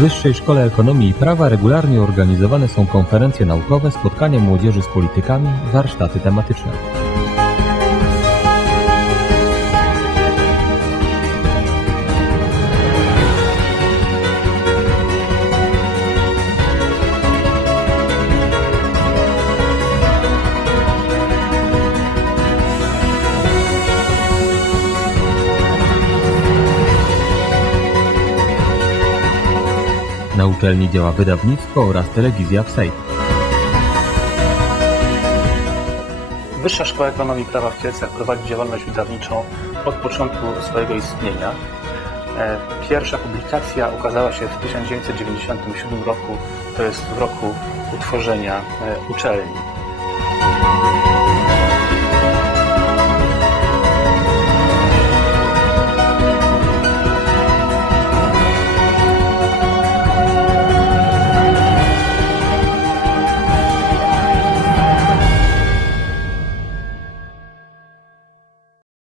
Wyższej Szkole Ekonomii i Prawa regularnie organizowane są konferencje naukowe, spotkania młodzieży z politykami, warsztaty tematyczne. Na uczelni działa wydawnictwo oraz telewizja w Sejm. Wyższa Szkoła Ekonomii i Prawa w Kielcach prowadzi działalność wydawniczą od początku swojego istnienia. E, Pierwsza publikacja ukazała się w 1997 roku, to jest w roku utworzenia e, uczelni.